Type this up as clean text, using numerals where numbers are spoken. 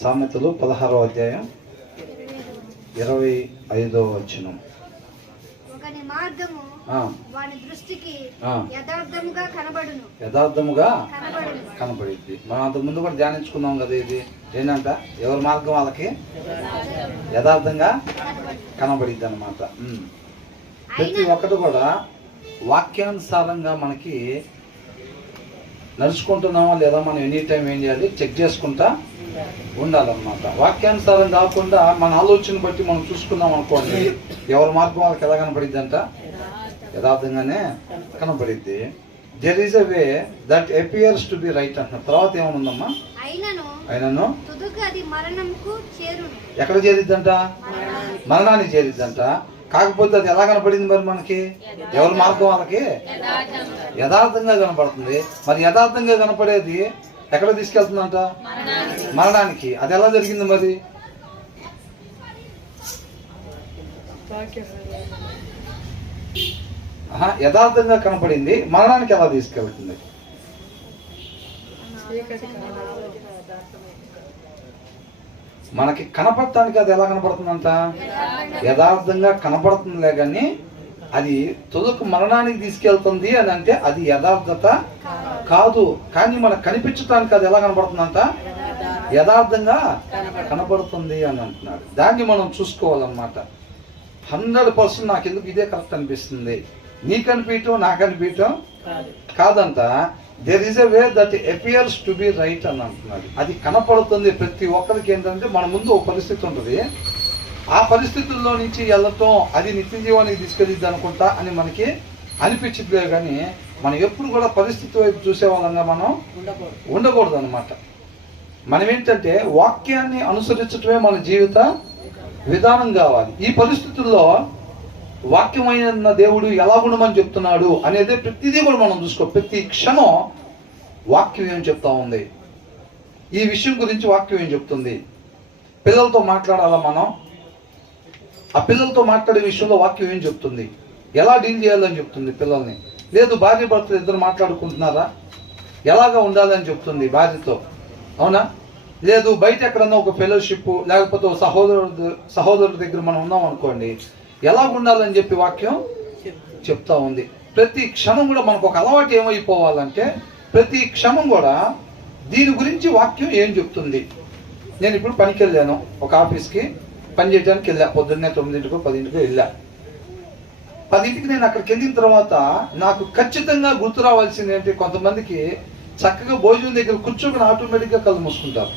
సామెతలు 16వ అధ్యాయం 25వ వచనం. ఒకని మార్గము వాని దృష్టికి యథార్థముగా కనబడిద్ది. మనం అంత ముందు కూడా ధ్యానించుకున్నాం కదా. ఇది ఏంటంట, ఎవరి మార్గం వాళ్ళకి యథార్థంగా కనబడిద్ది అన్నమాట. ప్రతి ఒక్కటి కూడా వాక్యానుసారంగా మనకి నడుచుకుంటున్నామా లేదా మనం ఎనీ టైం ఏం చేయాలి, చెక్ చేసుకుంటా ఉండాలన్నమాట. వాక్యానుసారం కాకుండా మన ఆలోచన బట్టి మనం చూసుకున్నాం అనుకోండి, ఎవరి మార్గం వాళ్ళకి ఎలా కనపడిద్ది అంట, యథార్థంగానే కనపడిద్ది. There is a way that appears to be right అంటున్నారు. తర్వాత ఏమనుందమ్మా, అయినను ఎక్కడ చేరిద్దంట, మరణానికి చేరిద్దంట. కాకపోతే అది ఎలా కనపడింది మరి మనకి, ఎవరి మార్గం వాళ్ళకి యథార్థంగా కనపడుతుంది. మరి యథార్థంగా కనపడేది ఎక్కడ తీసుకెళ్తుందంట, మరణానికి. అది ఎలా జరిగింది మరి, యథార్థంగా కనపడింది మరణానికి ఎలా తీసుకెళ్తుంది? మనకి కనపడటానికి అది ఎలా కనపడుతుందంట, యథార్థంగా కనపడుతుందిలే కానీ అది తుదకు మరణానికి తీసుకెళ్తుంది అని అంటే అది యథార్థత కాదు. కానీ మనకు కనిపించడానికి అది ఎలా కనపడుతుందంట, యథార్థంగా కనపడుతుంది అని అంటున్నాడు. దాన్ని మనం చూసుకోవాలన్నమాట. 100% నాకు ఎందుకు ఇదే కరెక్ట్ అనిపిస్తుంది, నీకు అనిపించటం నాకు అనిపించటం కాదంట. There is a way that appears to be right అని అంటున్నాడు. అది కనపడుతుంది ప్రతి ఒక్కరికి. ఏంటంటే మన ముందు ఒక పరిస్థితి ఉంటుంది, ఆ పరిస్థితుల్లో నుంచి వెళ్ళటం అది నిత్య జీవానికి తీసుకెళ్ళిద్ది అనుకుంటా అని మనకి అనిపించట్లే. కానీ మనం ఎప్పుడు కూడా పరిస్థితి వైపు చూసే వాళ్ళంగా మనం ఉండకూడదు అనమాట. మనం ఏంటంటే వాక్యాన్ని అనుసరించటమే మన జీవిత విధానం కావాలి. ఈ పరిస్థితుల్లో వాక్యమైన దేవుడు ఎలా ఉండమని చెప్తున్నాడు అనేది ప్రతిదీ కూడా మనం చూసుకో. ప్రతి క్షణం వాక్యం ఏం చెప్తా ఉంది, ఈ విషయం గురించి వాక్యం ఏం చెప్తుంది. పిల్లలతో మాట్లాడాలా మనం, ఆ పిల్లలతో మాట్లాడే విషయంలో వాక్యం ఏం చెప్తుంది, ఎలా డీల్ చేయాలని చెప్తుంది పిల్లల్ని. లేదు భార్య భర్తలు ఇద్దరు మాట్లాడుకుంటున్నారా, ఎలాగా ఉండాలని చెప్తుంది భార్యతో, అవునా? లేదు బయట ఎక్కడన్నా ఒక ఫెలోషిప్ లేకపోతే ఒక సహోదరుడి దగ్గర మనం ఉన్నాం అనుకోండి, ఎలా ఉండాలని చెప్పి వాక్యం చెప్తా ఉంది. ప్రతి క్షణం కూడా మనకు ఒక అలవాటు ఏమైపోవాలంటే ప్రతి క్షణం కూడా దీని గురించి వాక్యం ఏం చెప్తుంది. నేను ఇప్పుడు పనికి వెళ్ళాను, ఒక ఆఫీస్కి పని చేయడానికి వెళ్ళా. పొద్దున్నే 9ంటికో 10ంటికో వెళ్ళా. 10ంటికి నేను అక్కడికి వెళ్ళిన తర్వాత నాకు ఖచ్చితంగా గుర్తు రావాల్సింది ఏంటి, కొంతమందికి చక్కగా భోజనం దగ్గర కూర్చోకుని ఆటోమేటిక్గా కళ్ళు మూసుకుంటారు.